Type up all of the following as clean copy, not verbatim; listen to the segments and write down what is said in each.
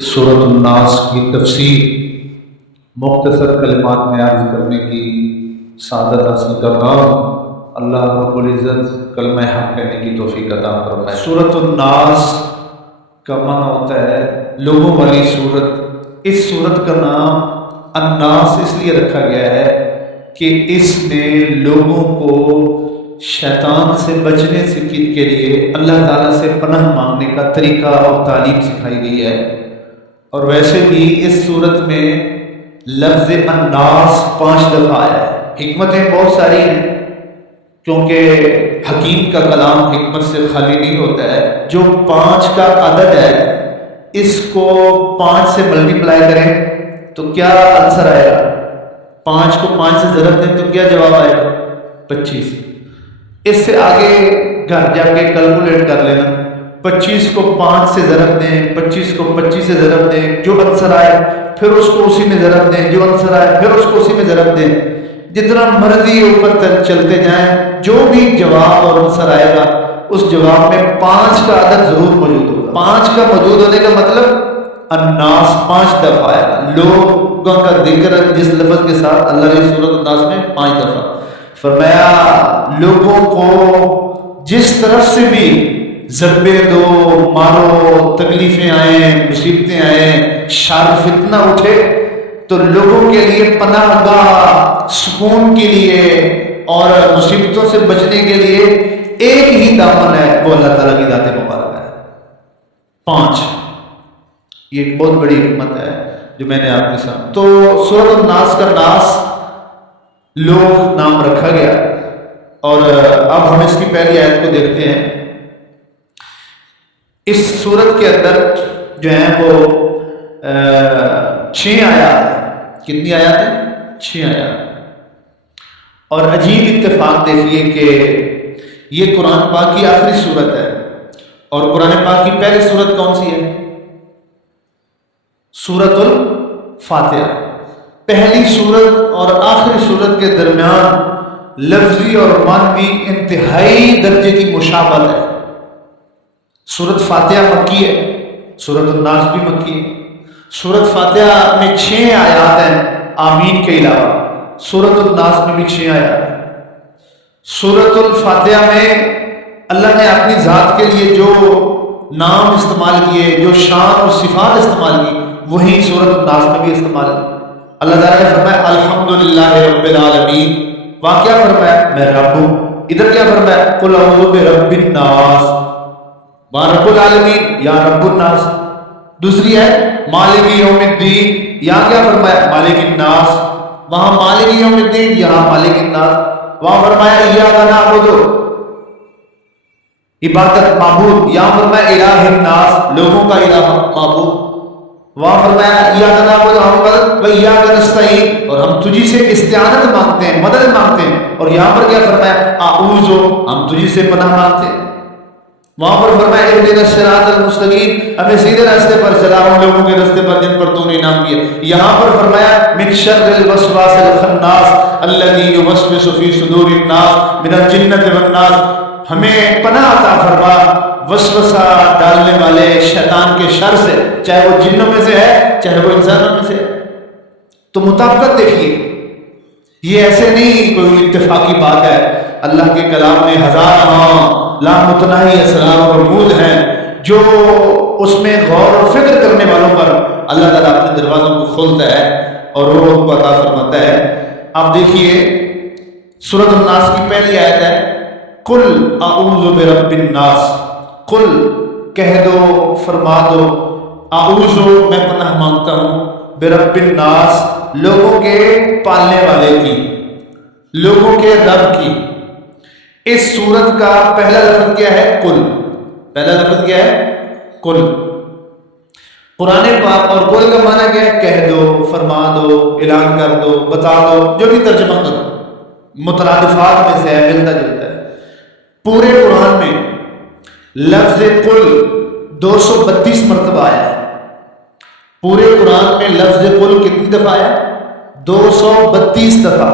سورۃ الناس کی تفسیر مختصر کلمات میں عرض کرنے کی سعادت حاصل کر رہا ہوں۔ اللہ رب العزت کلمہ حق کہنے کی توفیق عطا فرمائے۔ سورۃ الناس کا معنی ہوتا ہے لوگوں والی سورت۔ اس سورت کا نام الناس اس لیے رکھا گیا ہے کہ اس میں لوگوں کو شیطان سے بچنے کے لیے اللہ تعالیٰ سے پناہ مانگنے کا طریقہ اور تعلیم سکھائی گئی ہے۔ اور ویسے بھی اس صورت میں لفظ الناس 5 دفعہ آیا ہے۔ حکمتیں بہت ساری ہیں کیونکہ حکیم کا کلام حکمت سے خالی نہیں ہوتا ہے۔ جو 5 کا عدد ہے اس کو 5 سے ملٹیپلائی کریں تو کیا آنسر آئے گا؟ 5 کو 5 سے ضرب دیں تو کیا جواب آئے گا؟ 25۔ اس سے آگے گھر جا کے کیلکولیٹ کر لینا۔ 25 کو 5 سے ضرب دیں، 25 کو 25 سے ضرب دیں، جو آنسر آئے پھر اس کو اسی میں ضرب دیں، جو آنسر آئے پھر اس کو اسی میں ضرب دیں۔ جتنا مرضی اوپر تک چلتے جائیں، جو بھی جواب اور آنسر آئے گا اس جواب میں 5 کا عدد ضرور موجود ہوگا۔ 5 کا موجود ہونے کا مطلب الناس 5 دفعہ آئے گا۔ لوگوں کا ذکر جس لفظ کے ساتھ اللہ نے سورۃ الناس میں 5 دفعہ فرمایا، لوگوں کو جس طرف سے بھی ضربے دو، مارو، تکلیفیں آئیں، مصیبتیں آئیں، شر فتنہ اٹھے تو لوگوں کے لیے پناہ گاہ، سکون کے لیے اور مصیبتوں سے بچنے کے لیے ایک ہی دامن ہے، وہ اللہ تعالیٰ کی ذات مبارک ہے۔ 5 یہ ایک بہت بڑی حکمت ہے جو میں نے آپ کے ساتھ۔ تو سورۃ الناس کا ناس لوگ نام رکھا گیا، اور اب ہم اس کی پہلی آیت کو دیکھتے ہیں۔ اس سورت کے اندر جو ہیں وہ 6 آیات ہیں۔ کتنی آیات ہیں؟ 6 آیات۔ اور عجیب اتفاق دیکھیے کہ یہ قرآن پاک کی آخری سورت ہے، اور قرآن پاک کی پہلی سورت کون سی ہے؟ سورۃ الفاتحہ۔ پہلی سورت اور آخری سورت کے درمیان لفظی اور معنوی انتہائی درجے کی مشابہت ہے۔ سورۃ فاتحہ مکی ہے، سورۃ الناس بھی مکی ہے۔ سورۃ فاتحہ میں 6 آیات ہیں آمین کے علاوہ، سورۃ الناس میں بھی 6 آیات ہیں۔ سورۃ الفاتحہ میں اللہ نے اپنی ذات کے لیے جو نام استعمال کیے، جو شان اور صفات استعمال کی، وہی سورۃ الناس میں بھی استعمال کی۔ اللہ تعالیٰ نے فرمایا الحمدللہ رب العالمین، وہاں کیا فرمایا؟ میں رب ہوں۔ ادھر کیا فرمایا؟ قل اعوذ برب الناس، وہاں رب العالمین یا رب الناس۔ دوسری ہے مالک یوم الدین، یہاں کیا فرمایا؟ مالک الناس، وہاں مالک یوم الدین، یہاں مالک الناس۔ وہاں فرمایا ایاک نعبد، عبادت معبود، یہاں فرمایا الہ الناس، لوگوں کا الہ معبود۔ وہاں فرمایا ایاک نعبد و ایاک نستعین، اور ہم تجھی سے استعانت مانگتے ہیں، مدد مانگتے ہیں۔ اور یہاں پر کیا فرمایا؟ اعوذ، ہم تجھی سے پناہ مانگتے ہیں۔ وہاں پر فرمایا اہدنا الصراط المستقیم، ہمیں سیدھے راستے پر چلا، ان لوگوں کے راستے پر جن پر تو نے انعام کیا۔ یہاں پر فرمایا من شر الوسواس الخناس الذی یوسوس فی صدور الناس من الجنۃ والناس، ہمیں پناہ عطا فرما وسوسہ ڈالنے والے شیطان کے شر سے، چاہے وہ جنوں میں سے ہے چاہے وہ انسانوں میں سے ہے۔ تو مطابقت دیکھیے، یہ ایسے نہیں کوئی اتفاقی بات ہے۔ اللہ کے کلام میں ہزاروں لامتناہی اسرار اور رموز ہیں جو اس میں غور و فکر کرنے والوں پر اللہ تعالیٰ اپنے دروازوں کو کھولتا ہے اور وہ ان کو عطا فرماتا ہے۔ آپ دیکھیے سورۃ الناس کی پہلی آیت ہے قل اعوذ برب الناس، قل کہہ دو، فرما دو، اعوذ میں پناہ مانگتا ہوں، برب الناس لوگوں کے پالنے والے کی، لوگوں کے رب کی۔ اس سورت کا پہلا لفظ کیا ہے؟ قل۔ پہلا لفظ کیا ہے؟ قل۔ قرآن پاک اور قل کا معنی کیا ہے؟ کہہ دو، فرما دو، اعلان کر دو، بتا دو، جو بھی ترجمہ کرو، مترادفات میں سے ہے، ملتا جلتا ہے۔ پورے قرآن میں لفظ قل 232 مرتبہ آیا ہے۔ پورے قرآن میں لفظ قل کتنی دفعہ آیا؟ 232 دفعہ۔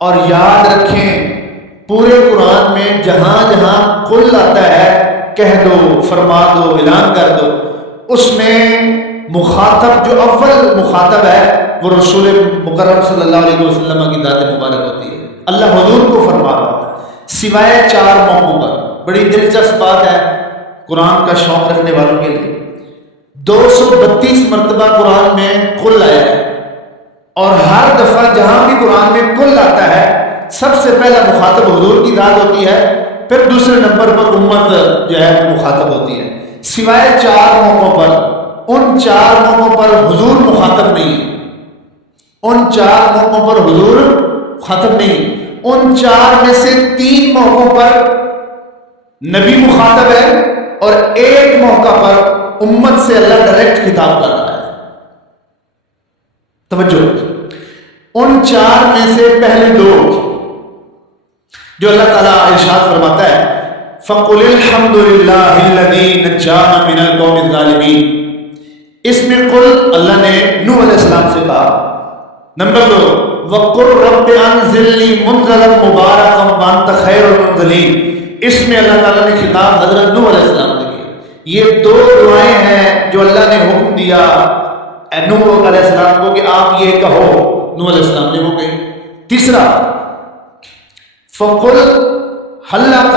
اور یاد رکھیں پورے قرآن میں جہاں جہاں قل آتا ہے، کہہ دو، فرما دو، اعلان کر دو، اس میں مخاطب جو اول مخاطب ہے وہ رسول مکرم صلی اللہ علیہ وسلم کی ذات مبارک ہوتی ہے. اللہ حضور کو فرما رہا ہے سوائے 4 موقعوں پر. بڑی دلچسپ بات ہے قرآن کا شوق رکھنے والوں کے لیے. 232 مرتبہ قرآن میں کل آیا ہے اور ہر دفعہ جہاں بھی قرآن میں کل آتا ہے سب سے پہلا مخاطب حضور کی ذات ہوتی ہے, پھر دوسرے نمبر پر امت جو ہے مخاطب ہوتی ہے. سوائے 4 موقعوں پر, ان 4 موقعوں پر حضور مخاطب نہیں ہے. ان 4 موقعوں پر حضور مخاطب نہیں. ان 4 میں سے 3 موقعوں پر نبی مخاطب ہے اور ایک موقع پر امت سے اللہ ڈائریکٹ خطاب کر رہا ہے. توجہ, ان 4 میں سے پہلے 2 جو اللہ تعالیٰ ارشاد فرماتا ہے فَقُلِ الْحَمْدُ لِلَّهِ الَّذِي نَجَّانَا مِنَ الْقَوْمِ الظَّالِمِينَ. اس میں قل اللہ نے نوح علیہ السلام سے کہا. نمبر 2 وَقُلْ رَبِّ أَنزِلْنِي مُنزَلًا مُبَارَكًا وَأَنْتَ خَيْرُ الْمُنزِلِينَ. اس میں اللہ تعالیٰ نے خطاب حضرت نوح علیہ السلام سے کیا. یہ 2 دعائیں ہیں جو اللہ نے حکم دیا نوح علیہ السلام کو کہ آپ یہ کہو. نوح علیہ السلام نے وہ کہی. تیسرا فَقُلْ هَلْ لَكَ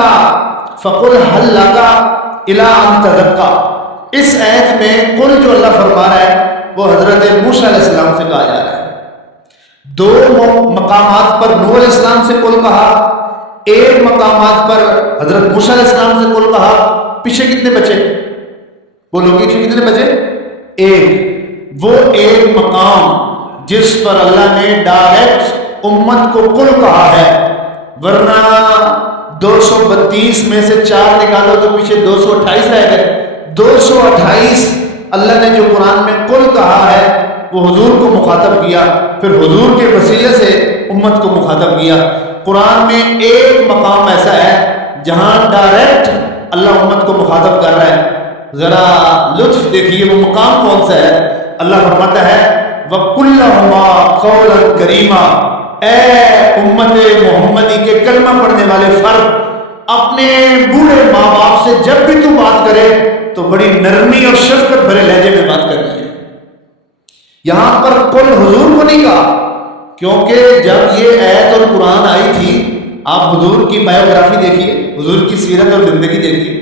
إِلَىٰ أَن تَزَكَّىٰ. اس آیت میں قل جو اللہ فرما رہا ہے وہ حضرت موسیٰ علیہ السلام سے کہا جا رہا ہے. 2 مقامات پر نوح علیہ السلام سے قل کہا, ایک مقامات پر حضرت موسیٰ علیہ السلام سے قل کہا. پیچھے کتنے بچے بولو گے, کتنے بچے؟ ایک. وہ ایک مقام جس پر اللہ نے ڈائریکٹ امت کو قل کہا ہے, ورنہ 232 میں سے 4 نکالو تو پیچھے 228 رہ گئے. 228 اللہ نے جو قرآن میں قل کہا ہے وہ حضور کو مخاطب کیا, پھر حضور کے وسیلے سے امت کو مخاطب کیا. قرآن میں ایک مقام ایسا ہے جہاں ڈائریکٹ اللہ امت کو مخاطب کر رہا ہے. ذرا لطف دیکھیے وہ مقام کون سا ہے. اللہ فرماتا ہے وَقُلْ لَهُمَا قَوْلًا كَرِيمًا. اے امت محمدی کے کلمہ پڑھنے والے فرد, اپنے بوڑھے ماں باپ سے جب بھی تو بات کرے تو بڑی نرمی اور شفقت بھرے لہجے میں بات کرنی ہے. یہاں پر قل حضور کو نہیں کہا کیونکہ جب یہ آیت اور قرآن آئی تھی, آپ حضور کی بایوگرافی دیکھیے, حضور کی سیرت اور زندگی دیکھیے.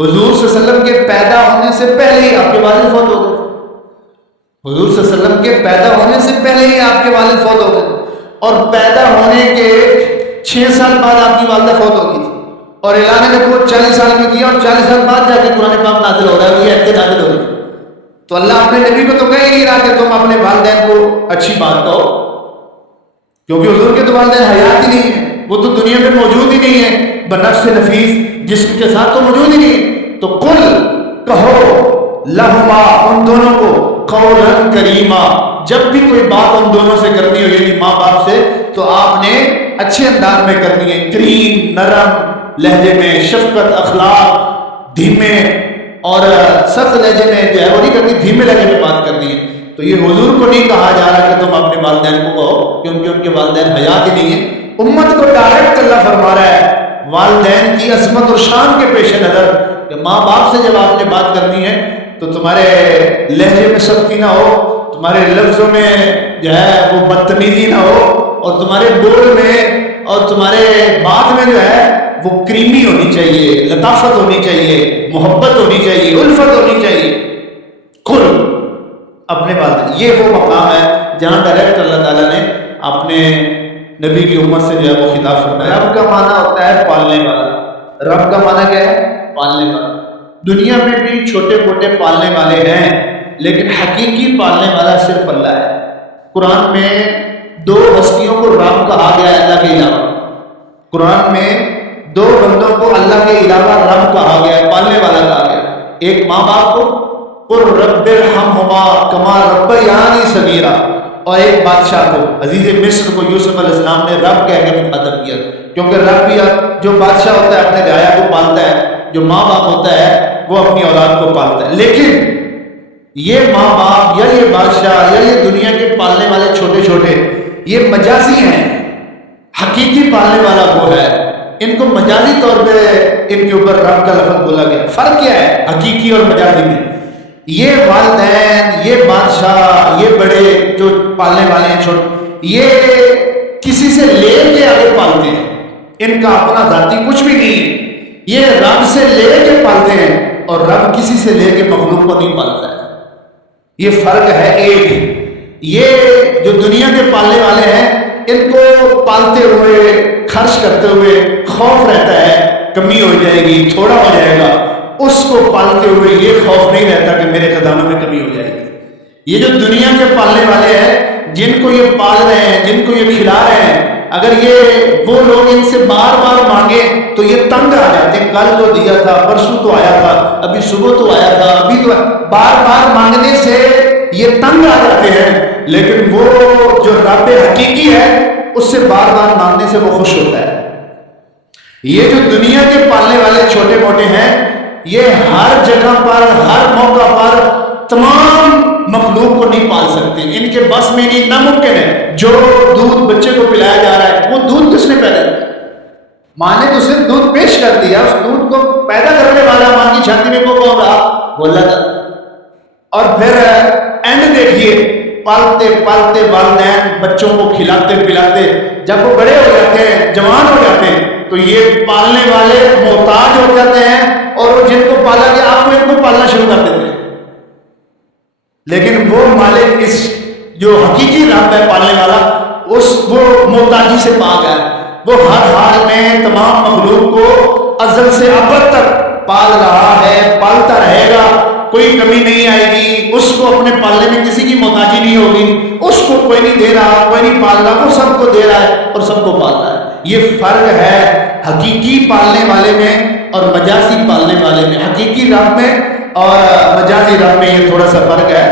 حضور صلی اللہ علیہ وسلم کے پیدا ہونے سے پہلے ہی آپ کے والد فوت ہو گئے. حضور صلی اللہ علیہ وسلم کے پیدا ہونے سے پہلے ہی آپ کے والد فوت ہو گئے, اور پیدا ہونے کے 6 سال بعد آپ کی والدہ فوت ہو گئی تھی, اور اعلان نبوت 40 سال میں کیا, اور 40 سال بعد جا کے قرآن پاک نازل ہو رہا ہے, یہ آیتیں نازل ہو رہی ہیں. تو اللہ اپنے نبی کو تو کہہ ہی نہیں رہا کہ تم اپنے والدین کو اچھی بات کہو, کیونکہ حضور کے تو والدین حیات ہی نہیں ہیں, وہ تو دنیا میں موجود ہی نہیں ہے, بنفس نفیس جسم کے ساتھ تو موجود ہی نہیں. تو قل کہو لہما ان دونوں کو قولاً کریما, جب بھی کوئی بات ان دونوں سے کرنی ہو یعنی ماں باپ سے تو آپ نے اچھے انداز میں کرنی ہے, کریم نرم لہجے میں, شفقت اخلاق دھیمے اور سخت لہجے میں جو ہے وہ نہیں کرنی, دھیمے لہجے میں بات کرنی ہے. تو یہ حضور کو نہیں کہا جا رہا کہ تم اپنے والدین کو کہو کیونکہ ان کے والدین حیات ہی نہیں ہیں. امت کو ڈائریکٹ اللہ فرما رہا ہے والدین کی عظمت اور شان کے پیش نظر کہ ماں باپ سے جب آپ نے بات کرنی ہے تو تمہارے لہجے میں سختی نہ ہو, تمہارے لفظوں میں جو ہے وہ بدتمیزی نہ ہو, اور تمہارے بول میں اور تمہارے بات میں جو ہے وہ کریمی ہونی چاہیے, لطافت ہونی چاہیے, محبت ہونی چاہیے, الفت ہونی چاہیے. قل اپنے والدین, یہ وہ مقام ہے جہاں ڈائریکٹ اللہ تعالیٰ نے اپنے نبی کی امت سے جو ہے وہ خطاب فرمایا. رب کا معنی ہوتا ہے پالنے والا. رب کا معنی کیا ہے؟ پالنے والا. دنیا میں بھی چھوٹے موٹے پالنے والے ہیں لیکن حقیقی پالنے والا صرف اللہ ہے. قرآن میں 2 ہستیوں کو رب کہا گیا ہے اللہ کے علاوہ. قرآن میں 2 بندوں کو اللہ کے علاوہ رب کہا گیا ہے, پالنے والا کہا گیا. ایک ماں باپ کو قل رب ارحمہما کما ربیانی صغیرا, اور ایک بادشاہ کو عزیز مصر کو یوسف علیہ السلام نے رب کہہ کے مخاطب کیا, کیونکہ رب بھی جو بادشاہ ہوتا ہے اپنے رعایا کو پالتا ہے, جو ماں باپ ہوتا ہے وہ اپنی اولاد کو پالتا ہے. لیکن یہ ماں باپ یا یہ بادشاہ یا یہ دنیا کے پالنے والے چھوٹے چھوٹے یہ مجازی ہیں, حقیقی پالنے والا وہ ہے. ان کو مجازی طور پہ ان کے اوپر رب کا لفظ بولا گیا. فرق کیا ہے حقیقی اور مجازی میں؟ یہ والدین، یہ بادشاہ، یہ بڑے جو پالنے والے ہیں چھوٹے، یہ کسی سے لے کے آگے پالتے ہیں، ان کا اپنا ذاتی کچھ بھی نہیں ہے، یہ رب سے لے کے پالتے ہیں، اور رب کسی سے لے کے مخلوق کو نہیں پالتا ہے۔ یہ فرق ہے ایک۔ یہ جو دنیا کے پالنے والے ہیں، ان کو پالتے ہوئے، خرچ کرتے ہوئے خوف رہتا ہے کمی ہو جائے گی، تھوڑا ہو جائے گا، اس کو پالتے ہوئے یہ خوف نہیں رہتا کہ میرے خزانوں میں کمی ہو جائے گی۔ یہ جو دنیا کے پالنے والے ہیں، جن کو یہ پال رہے ہیں، جن کو یہ کھلا رہے ہیں، اگر یہ وہ لوگ ان سے بار بار مانگے تو یہ تنگ آ جاتے ہیں، کل تو دیا تھا، پرسوں تو آیا تھا، ابھی صبح تو آیا تھا، ابھی تو بار بار مانگنے سے یہ تنگ آ جاتے ہیں۔ لیکن وہ جو رب حقیقی ہے، اس سے بار بار مانگنے سے وہ خوش ہوتا ہے۔ یہ جو دنیا کے پالنے والے چھوٹے موٹے ہیں، یہ ہر جگہ پر، ہر موقع پر تمام مخلوق کو نہیں پال سکتے، ان کے بس میں نہیں، ناممکن ہے۔ جو دودھ بچے کو پلایا جا رہا ہے، وہ دودھ کس نے پیدا کیا؟ ماں نے تو صرف دودھ پیش کر دیا، اس دودھ کو پیدا کرنے والا ماں کی چھاتی میں وہ کون رہا؟ وہ اللہ تھا۔ اور پھر اینڈ دیکھیے، پالتے پالتے والدین بچوں کو کھلاتے پلاتے جب وہ بڑے ہو جاتے ہیں، جوان ہو جاتے ہیں، تو یہ پالنے والے محتاج ہو جاتے ہیں، اور وہ جن کو پالا گیا آپ کو ان کو پالنا شروع کر دیتے ہیں۔ لیکن وہ مالک، اس جو حقیقی رب ہے پالنے والا، وہ محتاجی سے پاک ہے۔ وہ ہر حال میں تمام مخلوق کو ازل سے ابد تک پال رہا ہے، پالتا رہے گا، کوئی کمی نہیں آئے گی، اس کو اپنے پالنے میں کسی کی محتاجی نہیں ہوگی، اس کو کوئی نہیں دے رہا، کوئی نہیں پال رہا، وہ سب کو دے رہا ہے اور سب کو پال رہا ہے۔ یہ فرق ہے حقیقی پالنے والے میں اور مجازی پالنے والے میں، حقیقی رب میں اور مجازی رب میں یہ تھوڑا سا فرق ہے۔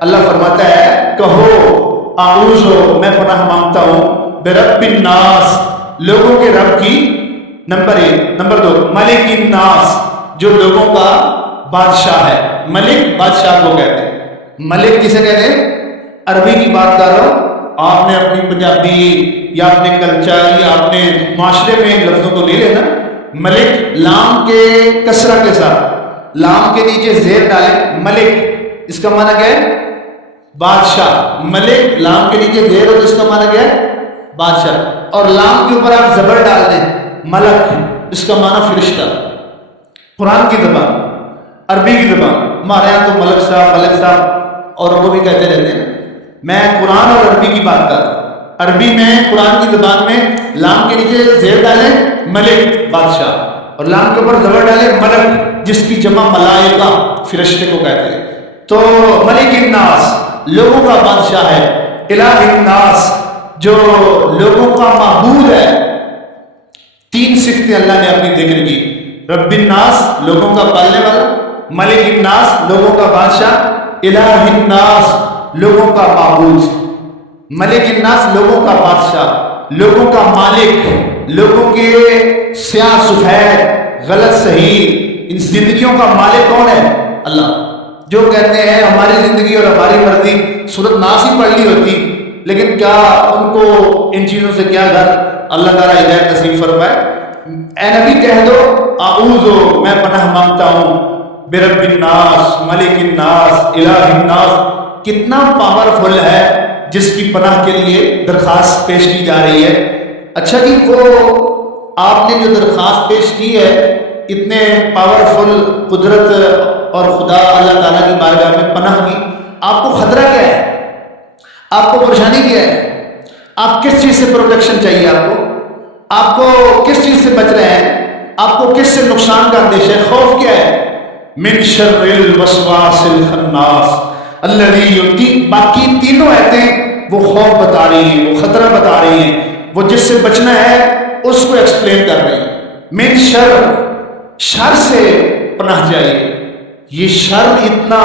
اللہ فرماتا ہے، کہو اعوذ، میں پناہ مانگتا ہوں، برب الناس، لوگوں کے رب کی، نمبر 1۔ نمبر 2، ملک الناس، جو لوگوں کا بادشاہ ہے۔ ملک بادشاہ کو کہتے ہیں۔ ملک کسے کہتے ہیں؟ عربی کی بات کر رہا ہوں، آپ نے اپنی پنجابی یا اپنے کلچر یا اپنے معاشرے میں ان لفظوں کو نہیں لینا۔ ملک لام کے کسرہ کے ساتھ، لام کے نیچے زیر ڈالیں، ملک، اس کا معنی کیا ہے؟ بادشاہ۔ ملک لام کے نیچے زیر ہو تو اس کا معنی کیا ہے؟ بادشاہ۔ اور لام کے اوپر آپ زبر ڈال دیں، ملک، اس کا معنی فرشتہ۔ قرآن کی زبان، عربی کی زبان، ہمارے یہاں تو ملک صاحب اور وہ بھی کہتے رہتے ہیں۔ میں قرآن اور عربی کی بات کر رہا ہوں۔ عربی میں قرآن کی زبان میں لام کے نیچے زیر ڈالیں ملک، بادشاہ، اور لام کے اوپر زبر ڈالیں ملک، جس کی جمع ملائکہ، فرشتے کو کہتے ہیں۔ تو ملک الناس، لوگوں کا بادشاہ ہے، الہ الناس، جو لوگوں کا معبود ہے۔ 3 صفتیں اللہ نے اپنی ذکر کی، رب الناس، لوگوں کا پالنے والا، ملک الناس، لوگوں کا بادشاہ، الہ الناس، لوگوں کا معبود۔ ملک الناس، لوگوں کا بادشاہ، لوگوں کا مالک، لوگوں کے سیاہ سفید، غلط صحیح، ان زندگیوں کا مالک کون ہے؟ اللہ۔ جو کہتے ہیں ہماری زندگی اور ہماری مرضی، سورۃ ناس ہی پڑھ لی ہوتی، لیکن کیا ان کو ان چیزوں سے کیا گھر؟ اللہ تعالیٰ ہدایت نصیب فرمائے۔ اے نبی کہہ دو، اعوذ، میں پناہ مانگتا ہوں، برب الناس، ملک الناس، الہ الناس۔ کتنا پاورفل ہے جس کی پناہ کے لیے درخواست پیش کی جا رہی ہے۔ اچھا جی، وہ آپ نے جو درخواست پیش کی ہے، اتنے پاورفل قدرت اور خدا اللہ تعالیٰ کی بارگاہ میں پناہ کی، آپ کو خطرہ کیا ہے؟ آپ کو پریشانی کیا ہے؟ آپ کس چیز سے پروٹیکشن چاہیے؟ آپ کو کس چیز سے بچ رہے ہیں؟ آپ کو کس سے نقصان کا اندیشہ ہے؟ خوف کیا ہے؟ من شر الوسواس الخناس الذی یؤتی۔ باقی تینوں آیتیں وہ خوف بتا رہی ہیں، وہ خطرہ بتا رہی ہیں، وہ جس سے بچنا ہے اس کو ایکسپلین کر رہی ہیں۔ من شر، شر سے پناہ چاہیے۔ یہ شر اتنا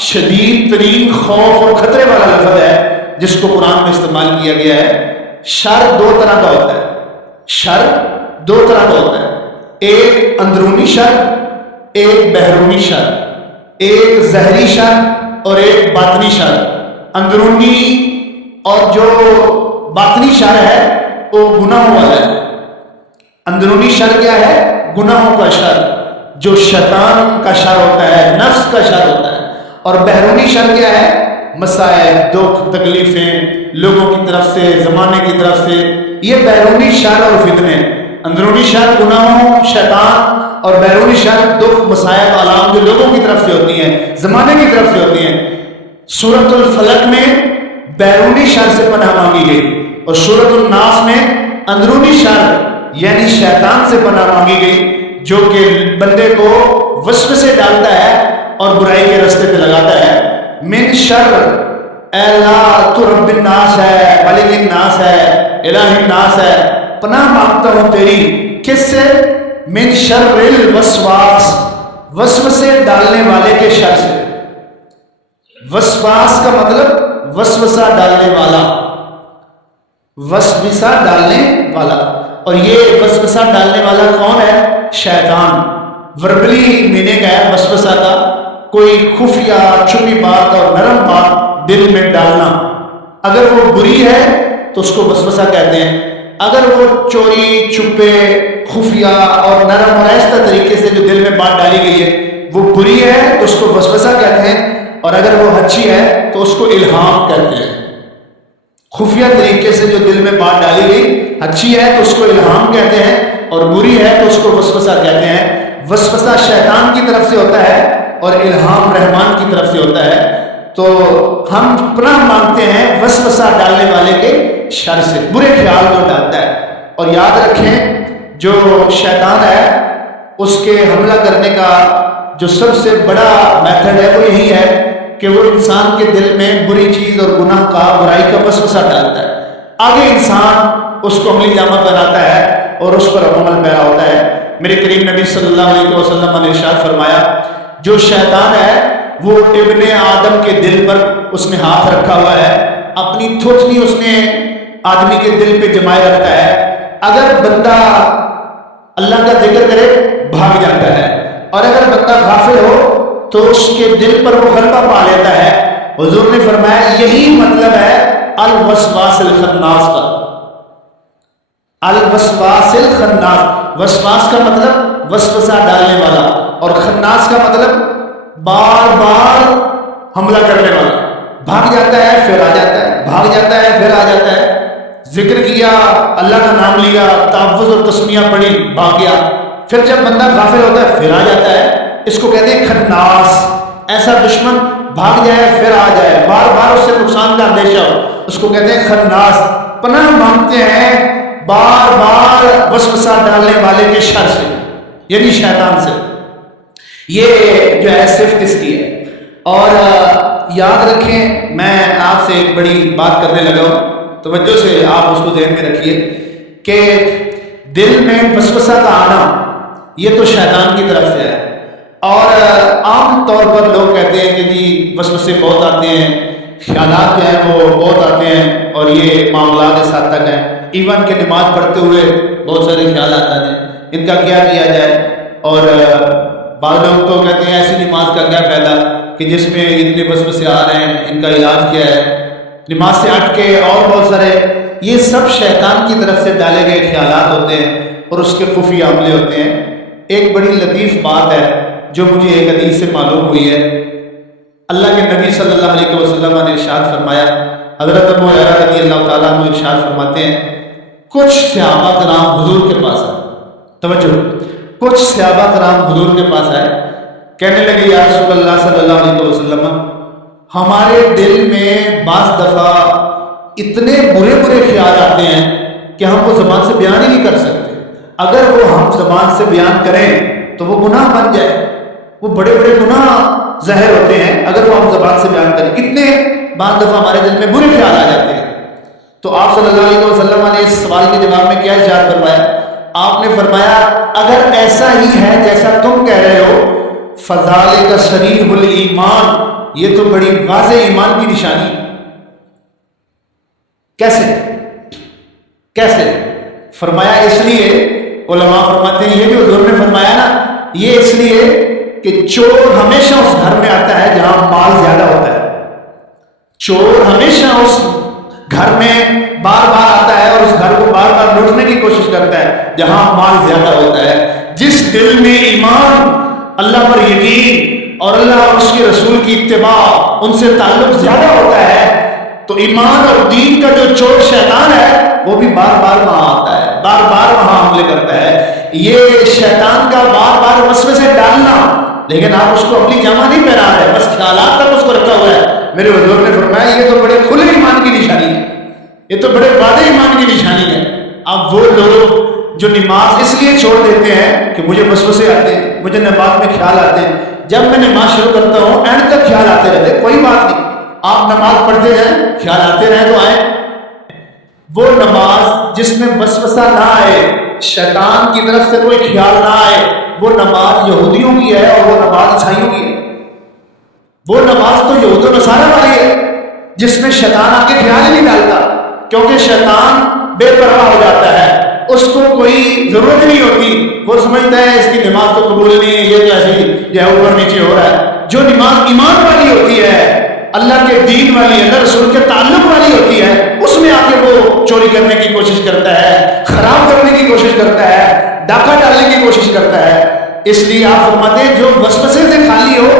شدید ترین خوف اور خطرے والا لفظ ہے جس کو قرآن میں استعمال کیا گیا ہے۔ شر 2 طرح کا ہوتا ہے، شر 2 طرح کا ہوتا ہے، ایک اندرونی شر، ایک بیرونی شر، ایک ظاہری شر اور ایک باطنی شر۔ اندرونی اور جو باطنی شر ہے وہ گناہوں والا ہے۔ اندرونی شر کیا ہے؟ گناہوں کا شر، جو شیطان کا شر ہوتا ہے، نفس کا شر ہوتا ہے۔ اور بیرونی شر کیا ہے؟ مسائل، دکھ، تکلیفیں لوگوں کی طرف سے، زمانے کی طرف سے، یہ بیرونی شر اور فتنے۔ اندرونی شر گناہوں، شیطان، اور بیرونی شر دکھ، مسائل، آلام جو لوگوں کی طرف سے ہوتی ہیں، زمانے کی طرف سے ہوتی ہیں۔ سورۃ الفلق میں بیرونی شر سے پناہ مانگی گئی، اور سورۃ الناس میں اندرونی شر یعنی شیطان سے پناہ مانگی گئی، جو کہ بندے کو وسوسے ڈالتا ہے اور برائی کے راستے پہ لگاتا ہے۔ من شر، اے اللہ تو رب الناس ہے، ملک الناس ہے، الہ الناس ہے، پناہ مانگتا ہوں تیری، کس سے؟ من شر الوسواس، وسوسے ڈالنے والے کے شر سے۔ وسواس کا مطلب وسوسہ ڈالنے والا، وسوسہ ڈالنے والا، اور یہ وسوسہ ڈالنے والا کون ہے؟ شیطان۔ وربلی میننگ ہے وسوسہ کا کوئی خفیہ چھپی بات اور نرم بات دل میں ڈالنا۔ اگر وہ بری ہے تو اس کو وسوسہ کہتے ہیں، اگر وہ چوری چھپے خفیہ اور نرم اور ایسا طریقے سے جو دل میں بات ڈالی گئی ہے وہ بری ہے تو اس کو وسوسہ کہتے ہیں، اور اگر وہ اچھی ہے تو اس کو الہام کہتے ہیں۔ خفیہ طریقے سے جو دل میں بات ڈالی گئی اچھی ہے تو اس کو الہام کہتے ہیں، اور بری ہے تو اس کو وسوسہ کہتے ہیں۔ وسوسہ شیطان کی طرف سے ہوتا ہے اور الہام رحمان کی طرف سے ہوتا ہے۔ تو ہم پناہ مانگتے ہیں وسوسہ ڈالنے والے کے شر سے، برے خیال جو ڈالتا ہے۔ اور یاد رکھیں جو شیطان ہے اس کے حملہ کرنے کا جو سب سے بڑا میتھڈ ہے وہ یہی ہے کہ وہ انسان کے دل میں بری چیز اور گناہ کا، برائی کا وسوسہ ڈالتا ہے، آگے انسان اس کو عملی جامہ پہناتا ہے اور اس پر عمل پیرا ہوتا ہے۔ میرے کریم نبی صلی اللہ علیہ وسلم نے ارشاد فرمایا جو شیطان ہے وہ ابن آدم کے دل پر اس نے ہاتھ رکھا ہوا ہے، اپنی تھوتنی اس نے آدمی کے دل پہ جمائے رکھتا ہے، اگر بندہ اللہ کا ذکر کرے بھاگ جاتا ہے، اور اگر بندہ غافل ہو تو اس کے دل پر وہ غلبہ پا لیتا ہے۔ حضور نے فرمایا یہی مطلب ہے الوسواس الخناس کا۔ الوسواس الخناس، وسواس کا مطلب وسوسہ ڈالنے والا، اور خناس کا مطلب بار بار حملہ کرنے والا۔ بھاگ جاتا ہے پھر آ جاتا ہے، بھاگ جاتا ہے پھر آ جاتا ہے، ذکر کیا، اللہ کا نام لیا، تحفظ اور تسمیہ پڑھی، بھاگ گیا، پھر جب بندہ غافل ہوتا ہے پھر آ جاتا ہے۔ اس کو کہتے ہیں خناس۔ ایسا دشمن بھاگ جائے پھر آ جائے، بار بار اس سے نقصان کا اندیشہ ہو، اس کو کہتے ہیں خناس۔ پناہ مانگتے ہیں بار بار وسوسہ ڈالنے والے کے شر سے، یعنی شیطان سے۔ یہ جو ہے صفت اس کی ہے۔ اور یاد رکھیں، میں آپ سے ایک بڑی بات کرنے لگا ہوں، توجہ سے آپ اس کو ذہن میں رکھیے کہ دل میں وسوسہ کا آنا یہ تو شیطان کی طرف سے ہے، اور عام طور پر لوگ کہتے ہیں کہ جی وسوسے بہت آتے ہیں، خیالات جو ہیں وہ بہت آتے ہیں، اور یہ معاملات اس حد تک ہیں، ایون کہ نماز پڑھتے ہوئے بہت سارے خیالات آتے ہیں، ان کا کیا کیا جائے؟ اور بعض لوگ تو کہتے ہیں ایسی نماز کا کیا فائدہ کہ جس میں اتنے وسوسے آ رہے ہیں، ان کا علاج کیا ہے؟ نماز سے ہٹ کے اور بہت سارے، یہ سب شیطان کی طرف سے ڈالے گئے خیالات ہوتے ہیں اور اس کے خفیہ عملے ہوتے ہیں۔ ایک بڑی لطیف بات ہے جو مجھے ایک حدیث سے معلوم ہوئی ہے۔ اللہ کے نبی صلی اللہ علیہ وسلم نے ارشاد فرمایا، حضرت ابو ہریرہ رضی اللہ تعالیٰ عنہ ارشاد فرماتے ہیں کچھ صحابہ کرام حضور کے پاس آئے، توجہ، کچھ صحابہ کرام حضور کے پاس آئے، کہنے لگے یا رسول اللہ صلی اللہ علیہ وسلم، ہمارے دل میں بعض دفعہ اتنے برے برے خیال آتے ہیں کہ ہم وہ زبان سے بیان ہی نہیں کر سکتے، اگر وہ ہم زبان سے بیان کریں تو وہ گناہ بن جائے، وہ بڑے بڑے گناہ ظاہر ہوتے ہیں اگر وہ ہم زبان سے بیان کریں، اتنے بعض دفعہ ہمارے دل میں برے خیال آ جاتے ہیں۔ تو آپ صلی اللہ علیہ وسلم نے اس سوال کے جواب میں کیا ارشاد فرمایا؟ آپ نے فرمایا اگر ایسا ہی ہے جیسا تم کہہ رہے ہو، فذالک صریح الایمان، یہ تو بڑی واضح ایمان کی نشانی ہے۔ کیسے؟ فرمایا اس لیے، علماء فرماتے ہیں یہ جو حضور نے فرمایا نا، یہ اس لیے کہ چور ہمیشہ اس گھر میں آتا ہے جہاں مال زیادہ ہوتا ہے، چور ہمیشہ اس گھر میں بار بار آتا ہے اور اس گھر کو بار بار لوٹنے کی کوشش کرتا ہے جہاں مال زیادہ ہوتا ہے۔ جس دل میں ایمان، اللہ پر یقین اور اللہ اور اس کے رسول کی اتباع ان سے تعلق زیادہ ہوتا ہے تو ایمان اور دین کا جو چور شیطان ہے وہ بھی بار بار وہاں آتا ہے، بار بار وہاں حملے کرتا ہے۔ یہ شیطان کا بار بار وسوسے ڈالنا، لیکن آپ اس کو اپنی جامہ نہیں پہنا رہے، بس خیالات تک اس کو رکھا ہوا ہے۔ میرے حضور نے فرمایا یہ تو بڑے کھلے ایمان کی نشانی ہے، یہ تو بڑے وعدے ایمان کی نشانی ہے۔ اب وہ لوگ جو نماز اس لیے چھوڑ دیتے ہیں کہ مجھے وسوسے آتے ہیں، مجھے نماز میں خیال آتے ہیں، جب میں نماز شروع کرتا ہوں اینڈ تک خیال آتے رہتے، کوئی بات نہیں، آپ نماز پڑھتے ہیں خیال آتے رہیں تو آئے۔ وہ نماز جس میں وسوسہ نہ آئے، شیطان کی طرف سے کوئی خیال نہ آئے، وہ نماز یہودیوں کی ہے اور وہ نماز عیسائیوں کی ہے۔ وہ نماز تو یہود و نصارہ والی ہے جس میں شیطان آ کے خیال ہی نہیں ڈالتا، کیونکہ شیطان بے پرواہ ہو جاتا ہے، اس کو کوئی ضرورت نہیں ہوتی، وہ سمجھتا ہے اس کی نماز تو قبول نہیں ہے، یہ تو ایسے ہی جو ہے اوپر نیچے ہو رہا ہے۔ جو نماز ایمان والی ہوتی ہے، اللہ کے دین والی، اللہ رسول کے تعلق والی ہوتی ہے، اس میں آ کے وہ چوری کرنے کی کوشش کرتا ہے، خراب کرنے کی کوشش کرتا ہے، ڈاکہ ڈالنے کی کوشش کرتا ہے۔ اس لیے آپ فرماتے ہیں جو وسوسے سے خالی ہو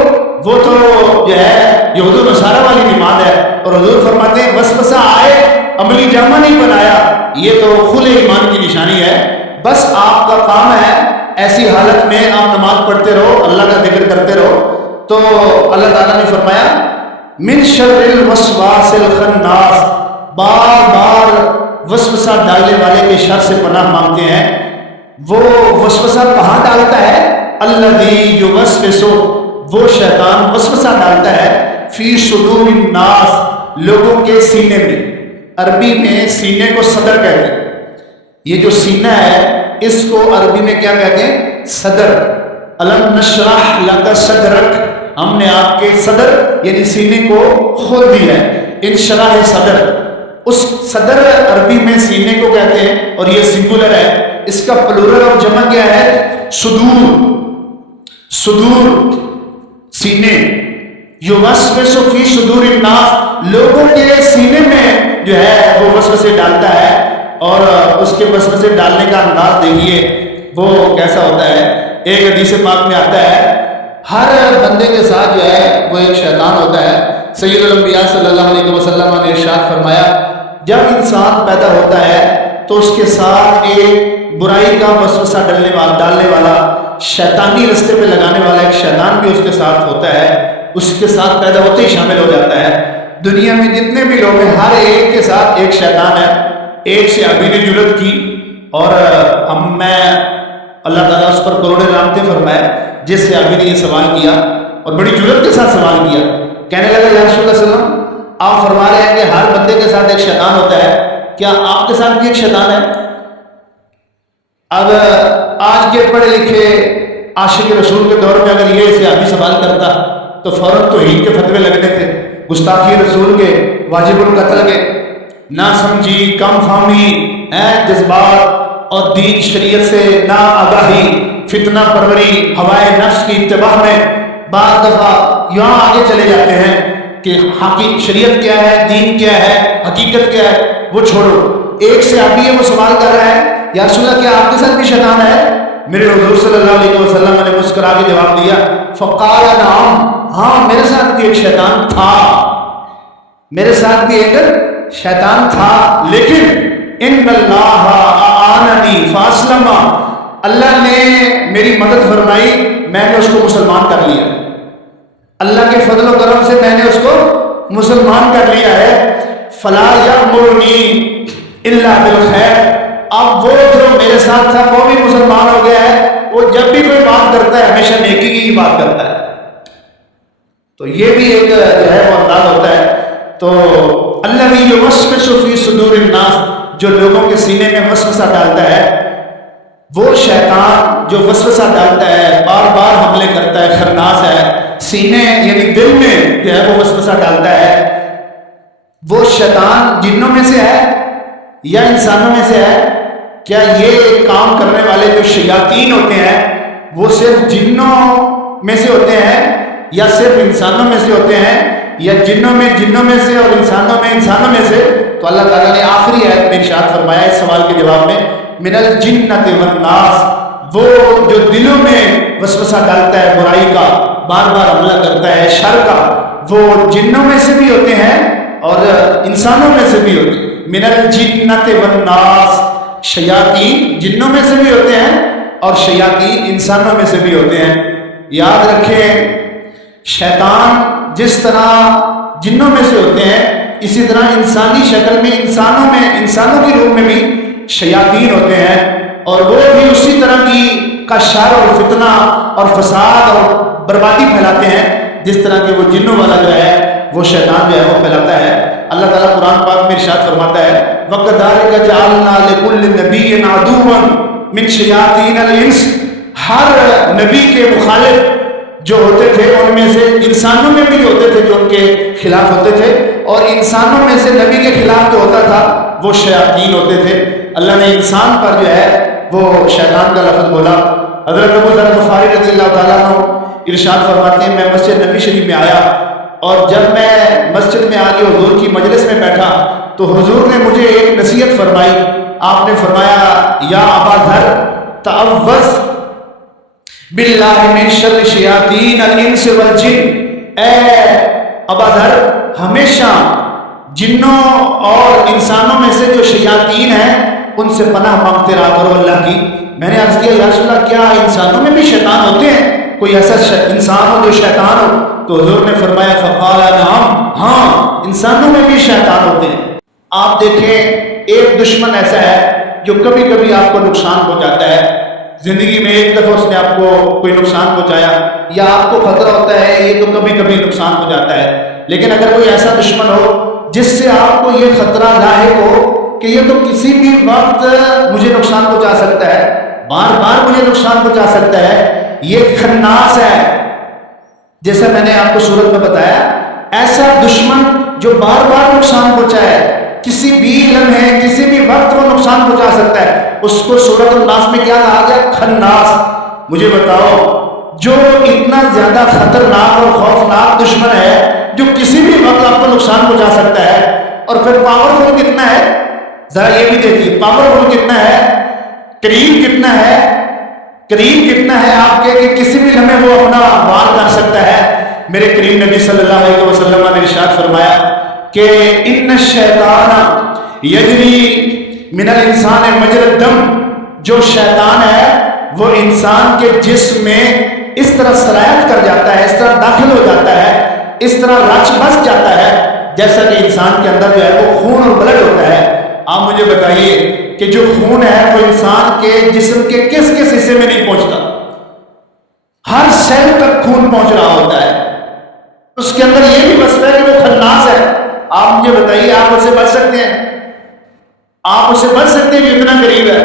وہ تو جو ہے یہود و نصارہ والی نماز ہے، اور حضور فرماتے ہیں وسوسہ آئے عملی جامہ نہیں بنایا، یہ تو کھلے ایمان کی نشانی ہے۔ بس آپ کا کام ہے ایسی حالت میں آپ نماز پڑھتے رہو، اللہ کا ذکر کرتے رہو۔ تو اللہ تعالیٰ نے فرمایا من شر الوسواس الخناس، بار بار وسوسہ ڈالنے والے کے شر سے پناہ مانگتے ہیں۔ وہ وسوسہ کہاں ڈالتا ہے؟ الذی یوسوس، وہ شیطان وسوسہ ڈالتا ہے فی صدور الناس، لوگوں کے سینے میں۔ عربی میں سینے کو صدر کہتے ہیں، یہ جو سینہ ہے اس کو عربی میں کیا کہتے ہیں؟ صدر۔ الم نشرح لک صدرک، ہم نے آپ کے صدر یعنی سینے کو کھول دیا ہے، انشراح صدر۔ اس صدر عربی میں سینے کو کہتے ہیں اور یہ سنگولر ہے، اس کا پلورل اور جمع کیا ہے؟ صدور۔ صدور سینے، یوسوس فی صدور الناس، لوگوں کے سینے میں جو ہے وہ وسوسے ڈالتا ہے، اور اس کے وسوسے ڈالنے کا انداز دیکھیے وہ کیسا ہوتا ہے۔ ایک حدیث پاک میں آتا ہے ہر بندے کے ساتھ جو ہے وہ ایک شیطان ہوتا ہے۔ سید الانبیاء صلی اللہ علیہ وسلم نے ارشاد فرمایا جب انسان پیدا ہوتا ہے تو اس کے ساتھ ایک برائی کا وسوسہ ڈالنے والا شیطانی رستے پہ لگانے والا ایک شیطان بھی اس کے ساتھ ہوتا ہے، اس کے ساتھ پیدا ہوتے ہی شامل ہو جاتا ہے۔ دنیا میں جتنے بھی لوگ ہیں ہر ایک کے ساتھ ایک شیطان ہے۔ ایک صحابی نے جرت کی اور میں اللہ تعالیٰ اس پر کروڑ رحمتیں فرمائے، جس صحابی نے یہ سوال کیا اور بڑی جرت کے ساتھ سوال کیا، کہنے لگا یا رسول اللہ صلی اللہ علیہ وسلم آپ فرما رہے ہیں کہ ہر بندے کے ساتھ ایک شیطان ہوتا ہے، کیا آپ کے ساتھ بھی ایک شیطان ہے؟ اب آج کے پڑھے لکھے عاشق رسول کے دور میں اگر یہ صحابی سوال کرتا تو فوراً توحید کے فتوے لگنے تھے، گستاخی رسول کے، واجب القتل کے، نہ سمجھی، کم فہمی، جذبات اور دین شریعت سے نا آگاہی، فتنہ پروری، ہوائے نفس کی اتباع میں بعض دفعہ یہاں آگے چلے جاتے ہیں کہ شریعت کیا ہے، دین کیا ہے، حقیقت کیا ہے، وہ چھوڑو۔ ایک صحابی ہے وہ سوال کر رہا ہے یا رسول اللہ کیا آپ کے ساتھ بھی شیطان ہے؟ میرے حضور صلی اللہ علیہ وسلم نے مسکرا کے جواب دیا فقال نعم، ہاں میرے ساتھ بھی ایک شیطان تھا، میرے ساتھ بھی ایک شیطان تھا، لیکن ان اللہ اعاننی فاسلم، اللہ نے میری مدد فرمائی، میں نے اس کو مسلمان کر لیا، اللہ کے فضل و کرم سے میں نے اس کو مسلمان کر لیا ہے۔ فلا یأمرنی الا بالخیر، اب وہ جو میرے ساتھ تھا وہ بھی مسلمان ہو گیا ہے، وہ جب بھی کوئی بات کرتا ہے ہمیشہ نیکی کی بات کرتا ہے۔ تو یہ بھی ایک جو ہے وہ انداز ہوتا ہے۔ تو الذی یوسوس فی صدور الناس، جو لوگوں کے سینے میں وسوسہ ڈالتا ہے، وہ شیطان جو وسوسہ ڈالتا ہے، بار بار حملے کرتا ہے، خناس ہے، سینے یعنی دل میں جو ہے وہ وسوسہ ڈالتا ہے، وہ شیطان جنوں میں سے ہے یا انسانوں میں سے ہے؟ کیا یہ کام کرنے والے جو شیاطین ہوتے ہیں وہ صرف جنوں میں سے ہوتے ہیں یا صرف انسانوں میں سے ہوتے ہیں، یا جنوں میں سے اور انسانوں میں سے؟ تو اللہ تعالیٰ نے آخری آیت میں ارشاد فرمایا اس سوال کے جواب میں من الجنۃ والناس، وہ جو دلوں میں وسوسہ ڈالتا ہے برائی کا، بار بار حملہ کرتا ہے شر کا، وہ جنوں میں سے بھی ہوتے ہیں اور انسانوں میں سے بھی ہوتے ہیں۔ من الجنۃ والناس، شیاطین جنوں میں سے بھی ہوتے ہیں اور شیاطین انسانوں میں سے بھی ہوتے ہیں۔ یاد رکھیں، شیطان جس طرح جنوں میں سے ہوتے ہیں، اسی طرح انسانی شکل میں انسانوں کی روح میں بھی شیاطین ہوتے ہیں، اور وہ بھی اسی طرح کا شر اور فتنہ اور فساد اور بربادی پھیلاتے ہیں جس طرح کہ وہ جنوں والا جو ہے وہ شیطان جو ہے وہ پھیلاتا ہے۔ اللہ تعالیٰ قرآن پاک میں ارشاد فرماتا ہے وَكَذَلِكَ جَعَلْنَا لِكُلِّ نَبِيٍّ عَدُوًّا مِنْ شَيَاطِينِ الْإِنْسِ، ہر نبی کے مخالف جو ہوتے تھے ان میں سے انسانوں میں بھی ہوتے تھے جو ان کے خلاف ہوتے تھے، اور انسانوں میں سے نبی کے خلاف جو ہوتا تھا وہ شیاطین ہوتے تھے۔ اللہ نے انسان پر جو ہے وہ شیطان کا لفظ بولا۔ حضرت ابو ذر غفاری رضی اللہ تعالیٰ عنہ ارشاد فرماتے ہیں، میں مسجد نبی شریف میں آیا، اور جب میں مسجد میں آ کے حضور کی مجلس میں بیٹھا تو حضور نے مجھے ایک نصیحت فرمائی۔ آپ نے فرمایا یا ابا ذر تعوذ باللہ من شر شیاطین الانس والجن، اے ابا ذر ہمیشہ جنوں اور انسانوں میں سے جو شیاطین ہیں ان سے پناہ مانگتے رہا کرو اللہ کی۔ میں نے عرض کیا یا رسول اللہ کیا انسانوں میں بھی شیطان ہوتے ہیں؟ کوئی ایسا انسان ہو جو شیطان ہو؟ تو حضور نے فرمایا فقال نعم، ہاں انسانوں میں بھی شیطان ہوتے ہیں۔ آپ دیکھیں ایک دشمن ایسا ہے جو کبھی کبھی آپ کو نقصان پہنچاتا ہے، زندگی میں ایک دفعہ اس نے آپ کو کوئی نقصان پہنچایا یا آپ کو خطرہ ہوتا ہے، یہ تو کبھی کبھی نقصان پہنچاتا ہے۔ لیکن اگر کوئی ایسا دشمن ہو جس سے آپ کو یہ خطرہ لاحق ہو کہ یہ تو کسی بھی وقت مجھے نقصان پہنچا سکتا ہے، بار بار مجھے نقصان پہنچا سکتا ہے، یہ خناس ہے، جیسا میں نے آپ کو سورت میں بتایا، ایسا دشمن جو بار بار نقصان پہنچائے، کسی بھی لمحے کسی بھی وقت وہ نقصان پہنچا سکتا ہے، اس کو سورت الناس میں کیا کہا گیا؟ خناس۔ مجھے بتاؤ جو اتنا زیادہ خطرناک اور خوفناک دشمن ہے جو کسی بھی وقت آپ کو نقصان پہنچا سکتا ہے، اور پھر پاورفل کتنا ہے ذرا یہ بھی دیکھیے، پاورفل کتنا ہے، قریب کتنا ہے، قریب کتنا ہے آپ کے کہ کسی بھی لمحے وہ اپنا وار کر سکتا ہے۔ میرے کریم نبی صلی اللہ علیہ وسلم نے ارشاد فرمایا کہ ان الشیطان یجری من الانسان مجری الدم، جو شیطان ہے وہ انسان کے جسم میں اس طرح سرایت کر جاتا ہے، اس طرح داخل ہو جاتا ہے، اس طرح رچ بس جاتا ہے جیسا کہ انسان کے اندر جو ہے وہ خون اور بلڈ ہوتا ہے۔ آپ مجھے بتائیے کہ جو خون ہے وہ انسان کے جسم کے کس کس حصے میں نہیں پہنچتا؟ ہر سیل تک خون پہنچ رہا ہوتا ہے، اس کے اندر یہ بھی وصف ہے کہ وہ خناس ہے۔ آپ مجھے بتائیے آپ اسے بچ سکتے ہیں؟ آپ اسے بچ سکتے ہیں کہ اتنا قریب ہے؟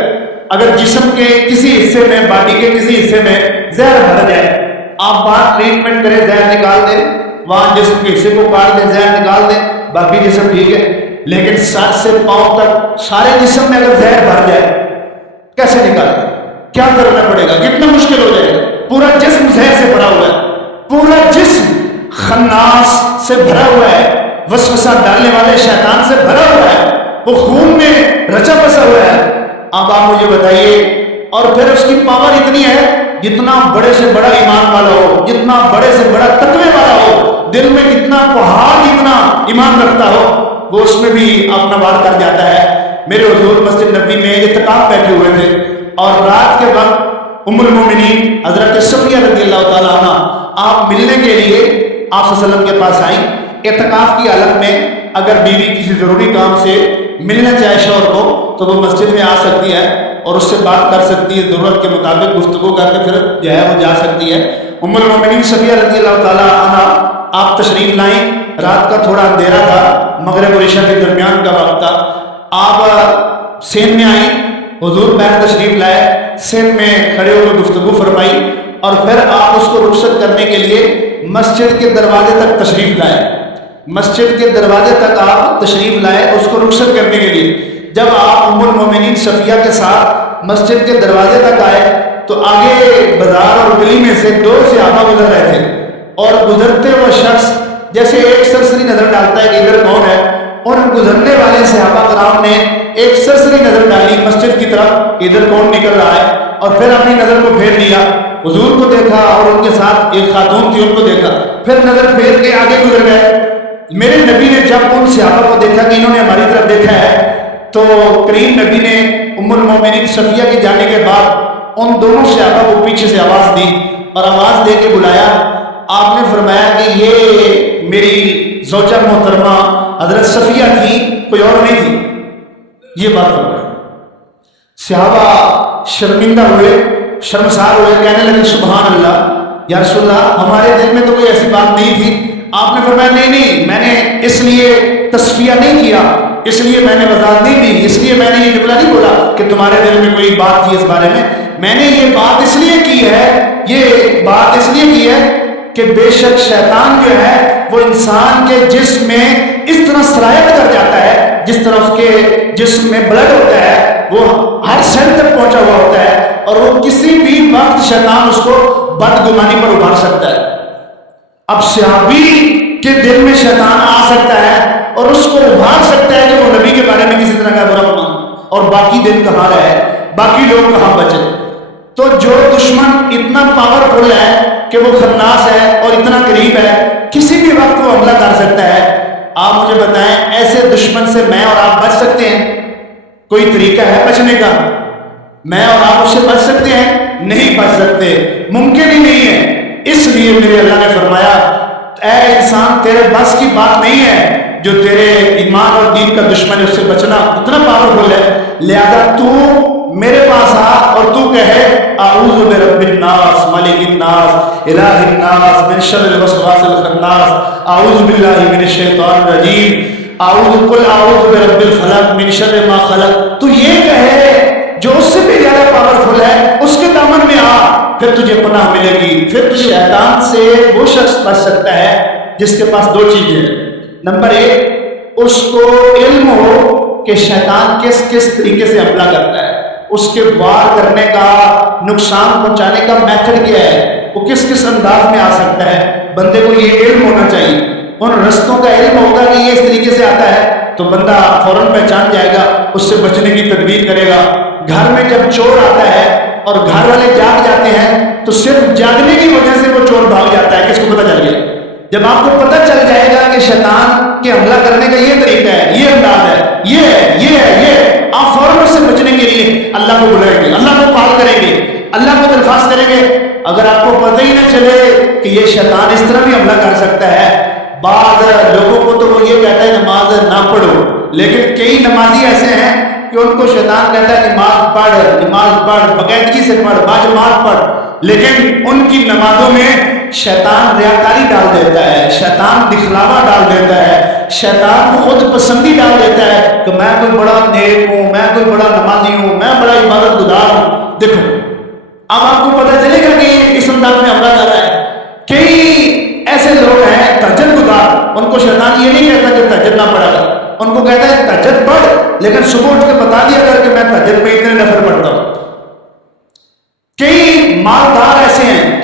اگر جسم کے کسی حصے میں، باڈی کے کسی حصے میں زہر بھر جائے، آپ باہر ٹریٹمنٹ کریں، زہر نکال دیں، وہاں جسم کے حصے کو کاٹ دیں، زہر نکال دیں، باقی جسم ٹھیک ہے، لیکن سر سے پاؤں تک سارے جسم میں اگر زہر بھر جائے کیسے نکالیں؟ کیا کرنا پڑے گا؟ کتنا مشکل ہو جائے گا؟ پورا جسم زہر سے بھرا ہوا ہے، پورا جسم خناس سے بھرا ہوا ہے، وسوسہ ڈالنے والے شیطان سے بھرا ہوا ہے، وہ خون میں رچا بسا ہوا ہے۔ اب آپ مجھے بتائیے، اور پھر اس کی پاور اتنی ہے جتنا بڑے سے بڑا ایمان والا ہو، جتنا بڑے سے بڑا تقوی والا ہو، دل میں کتنا پہاڑ جتنا ایمان رکھتا ہو، وہ اس میں بھی اپنا وار کر جاتا ہے۔ میرے حضور مسجد نبی میں اعتکاف بیٹھے ہوئے تھے، اور رات کے وقت ام المومنین حضرت صفیہ رضی اللہ تعالیٰ عنہ آپ ملنے کے لیے آپ صلی اللہ علیہ وسلم کے پاس آئیں۔ اعتکاف کی حالت میں اگر بیوی کسی ضروری کام سے ملنا چاہے شوہر کو تو وہ مسجد میں آ سکتی ہے اور اس سے بات کر سکتی ہے، ضرورت کے مطابق گفتگو کر کے پھر جو ہے وہ جا سکتی ہے۔ ام المومنین صفیہ رضی اللہ تعالیٰ عنہ آپ تشریف لائیں، رات کا تھوڑا اندھیرا تھا، مغرب اور عشاء کے درمیان کا وقت تھا، آپ سین میں آئیں، حضور پیر تشریف لائے، سین میں کھڑے ہو کے گفتگو فرمائی، اور پھر آپ اس کو رخصت کرنے کے لیے مسجد کے دروازے تک تشریف لائے، مسجد کے دروازے تک آپ تشریف لائے اس کو رخصت کرنے کے لیے۔ جب آپ ام المومنین صفیہ کے ساتھ مسجد کے دروازے تک آئے تو آگے بازار اور گلی میں سے دو صحابہ گزر رہے تھے، اور گزرتے وہ شخص جیسے ایک سرسری نظر ڈالتا ہے کہ ادھر کون ہے، اور گزرنے والے صحابہ کرام نے ایک سرسری نظر ڈالی مسجد کی طرف، ادھر کون نکل رہا ہے، اور پھر اپنی نظر کو پھیر لیا، حضور کو دیکھا اور ان کے ساتھ ایک خاتون تھی ان کو دیکھا، پھر نظر پھیر کے آگے گزر گئے۔ میرے نبی نے جب ان صحابہ کو دیکھا کہ انہوں نے ہماری طرف دیکھا ہے تو کریم نبی نے ام المومنین صفیہ کے جانے کے بعد ان دونوں صحابہ کو پیچھے سے آواز دی اور آواز دے کے بلایا۔ آپ نے فرمایا کہ یہ میری زوجہ محترمہ حضرت صفیہ تھی، کوئی اور نہیں تھی، یہ بات فرمائی۔ صحابہ شرمندہ ہوئے، شرمسار ہوئے، کہنے لگے سبحان اللہ یا رسول اللہ، ہمارے دل میں تو کوئی ایسی بات نہیں تھی۔ آپ نے فرمایا نہیں، میں نے اس لیے تصفیہ نہیں کیا، اس لیے میں نے وضاحت نہیں دی، اس لیے میں نے یہ جملہ نہیں بولا کہ تمہارے دل میں کوئی بات تھی اس بارے میں نے یہ بات اس لیے کی ہے، یہ بات اس لیے کی ہے کہ بے شک شیطان جو ہے وہ انسان کے جسم میں اس طرح سرایت کر جاتا ہے، جس طرح اس کے جسم میں بلڈ ہوتا ہے وہ ہر سیل تک پہنچا ہوا ہوتا ہے، اور وہ کسی بھی وقت شیطان اس کو بدگمانی پر ابھار سکتا ہے۔ اب صحابی کے دل میں شیطان آ سکتا ہے اور اس کو ابھار سکتا ہے کہ وہ نبی کے بارے میں کسی طرح کا برا مان، اور باقی دل کہاں رہے، باقی لوگ کہاں بچے۔ تو جو دشمن اتنا پاورفل ہے کہ وہ خناس ہے اور اتنا قریب ہے، کسی بھی وقت وہ حملہ کر سکتا ہے۔ آپ مجھے بتائیں ایسے دشمن سے میں اور آپ بچ سکتے ہیں؟ کوئی طریقہ ہے بچنے کا؟ میں اور آپ اس سے بچ سکتے ہیں؟ نہیں بچ سکتے، ممکن ہی نہیں ہے۔ اس لیے میرے اللہ نے فرمایا اے انسان تیرے بس کی بات نہیں ہے، جو تیرے ایمان اور دین کا دشمن ہے اس سے بچنا اتنا پاورفل ہے، لہذا تو میرے پاس آ اور تو کہے اعوذ برب الناس ملک الناس الہ الناس من شر الوسواس الخناس اعوذ باللہ من الشیطان الرجیم قل اعوذ برب الفلق من شر ما خلق۔ تو یہ کہے جو اس سے بھی زیادہ پاورفل ہے، اس کے دامن میں آ، پھر تجھے پناہ ملے گی۔ پھر تجھے شیطان سے وہ شخص بچ سکتا ہے جس کے پاس دو چیزیں ہیں۔ نمبر ایک، اس کو علم ہو کہ شیطان کس کس طریقے سے حملہ کرتا ہے، اس کے وار کرنے کا، نقصان پہنچانے کا میتھڈ کیا ہے، وہ کس کس انداز میں آ سکتا ہے۔ بندے کو یہ علم ہونا چاہیے، ان رستوں کا علم ہوگا کہ یہ اس طریقے سے آتا ہے تو بندہ فوراً پہچان جائے گا، اس سے بچنے کی تدبیر کرے گا۔ گھر میں جب چور آتا ہے اور گھر والے جاگ جاتے ہیں تو صرف جاگنے کی وجہ سے وہ چور بھاگ جاتا ہے، کس کو پتہ چل گیا؟ جب آپ کو پتہ چل جائے گا کہ شیطان کے حملہ کرنے کا یہ طریقہ ہے، یہ انداز ہے، یہ آپ فوراً اس سے بچنے کے لیے اللہ کو بلائیں گے، اللہ کو کال کریں گے، اللہ کو درخواست کریں گے۔ اگر آپ کو پتہ ہی نہ چلے کہ یہ شیطان اس طرح بھی حملہ کر سکتا ہے، بعض لوگوں کو تو وہ یہ کہتا ہے نماز نہ پڑھو، لیکن کئی نمازی ایسے ہیں کہ ان کو شیطان کہتا ہے نماز پڑھ، باقاعدگی سے پڑھ، باجماعت پڑھ، لیکن ان کی نمازوں میں شیطان ریاکاری ڈال دیتا ہے، شیطان دکھلاوا ڈال دیتا ہے، شیطان خود پسندی ڈال دیتا ہے کہ میں کوئی بڑا نیک ہوں، میں کوئی بڑا نمازی ہوں، میں بڑا عبادت گزار ہوں۔ دیکھو اب آپ کو پتہ چلے گا کہ یہ کس انداز میں حملہ کر رہا ہے۔ کئی ایسے لوگ ہیں تہجد گزار، ان کو شیطان یہ نہیں کہتا کہ تہجد نہ پڑھا کر، ان کو کہتا ہے تہجد پڑھ، لیکن صبح اٹھ کے بتا دیا کر کہ میں تہجد میں اتنے نفل پڑھتا ہوں۔ کئی مالدار ایسے ہیں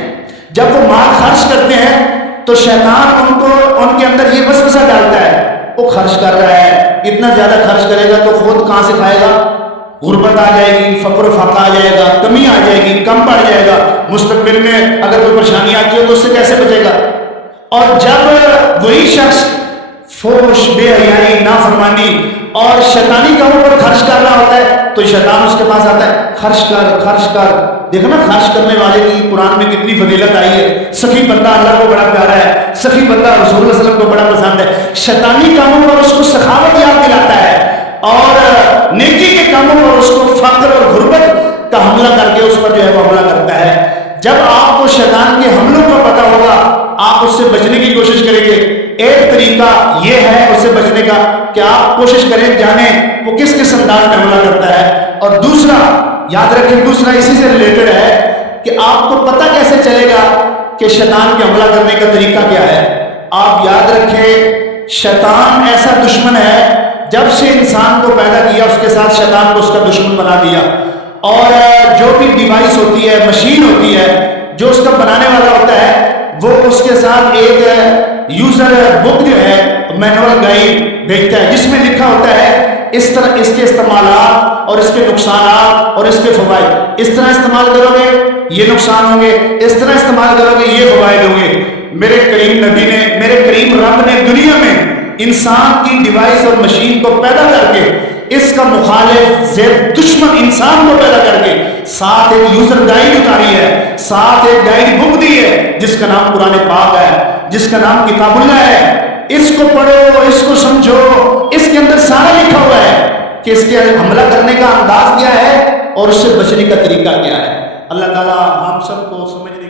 جب وہ مال خرچ کرتے ہیں تو شیطان ان کے اندر یہ وسوسہ ڈالتا ہے، وہ خرچ کر رہا ہے، اتنا زیادہ خرچ کرے گا تو خود کہاں سے کھائے گا، غربت آ جائے گی، فقر و فاقہ آ جائے گا، کمی آ جائے گی، کم پڑ جائے گا، مستقبل میں اگر کوئی پریشانی آتی ہے تو اس سے کیسے بچے گا۔ اور جب وہی شخص فحش، بے حیائی، نافرمانی اور شیطانی کاموں پر خرچ کر رہا ہوتا ہے تو شیطان اس کے پاس آتا ہے، خرچ کر۔ دیکھو نا خرچ کرنے والے کی قرآن میں کتنی فضیلت آئی ہے، سخی بندہ اللہ کو بڑا پیارا ہے، سخی بندہ رسول اللہ صلی اللہ علیہ وسلم کو بڑا پسند ہے۔ شیطانی کاموں پر اس کو سخاوت یاد دلاتا ہے اور نیکی کے کاموں پر اس کو فقر اور غربت کا حملہ کر کے اس پر جو ہے وہ حملہ کرتا ہے۔ جب آپ کو شیطان کے حملوں کا پتہ ہوگا آپ اس سے بچنے کی کوشش کریں گے۔ ایک طریقہ یہ ہے اس سے بچنے کا کہ آپ کوشش کریں جانیں وہ کس کس انداز میں حملہ کرتا ہے، اور دوسرا یاد رکھیں، دوسرا اسی سے ریلیٹڈ ہے کہ آپ کو پتہ کیسے چلے گا کہ شیطان کے حملہ کرنے کا طریقہ کیا ہے۔ آپ یاد رکھیں شیطان ایسا دشمن ہے، جب سے انسان کو پیدا کیا اس کے ساتھ شیطان کو اس کا دشمن بنا دیا، اور جو بھی ڈیوائس ہوتی ہے، مشین ہوتی ہے، جو اس کا بنانے والا ہوتا ہے وہ اس کے ساتھ ایک یوزر بک جو ہے مینول گائیڈ بھیجتا ہے جس میں لکھا ہوتا ہے اس طرح اس کے استعمالات اور اس کے نقصانات اور اس کے فوائد، اس طرح استعمال کرو گے یہ نقصان ہوں گے، اس طرح استعمال کرو گے یہ فوائد ہوں گے۔ میرے کریم نبی نے، میرے کریم رب نے دنیا میں انسان کی ڈیوائس اور مشین کو پیدا کر کے اس کا مخالف زیر دشمن انسان کو پیدا کر کے ساتھ ایک یوزر گائیڈ اتاری ہے، ساتھ ایک گائیڈ بک دی ہے جس کا نام قرآن پاک ہے، جس کا نام کتاب اللہ ہے۔ اس کو پڑھو، اس کو سمجھو، اس کے اندر سارا لکھا ہوا ہے کہ اس کے حملہ کرنے کا انداز کیا ہے اور اس سے بچنے کا طریقہ کیا ہے۔ اللہ تعالیٰ ہم سب کو سمجھنے